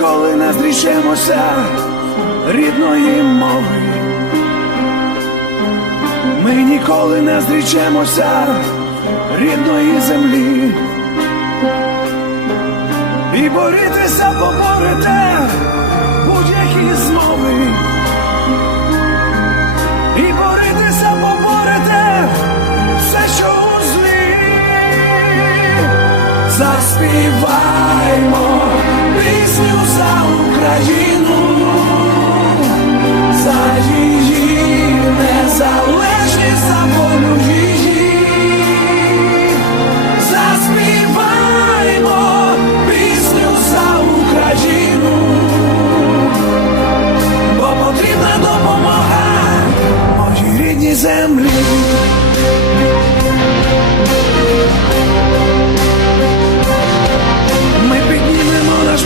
коли не зрішемося рідної мови, ми ніколи не зрічемося рідної землі, і борітися поборете будь-які.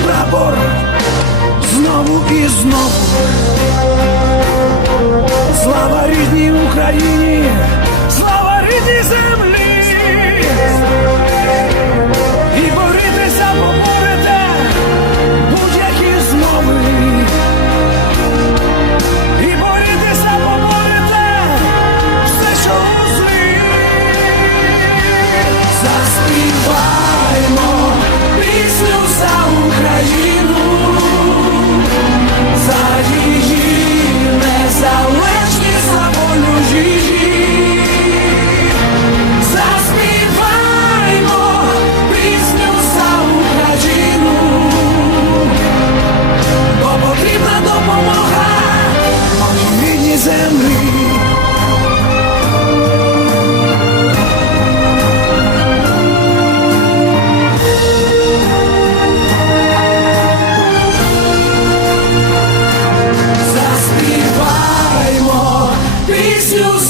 прапор знову і знову. Слава рідній Україні.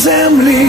землі.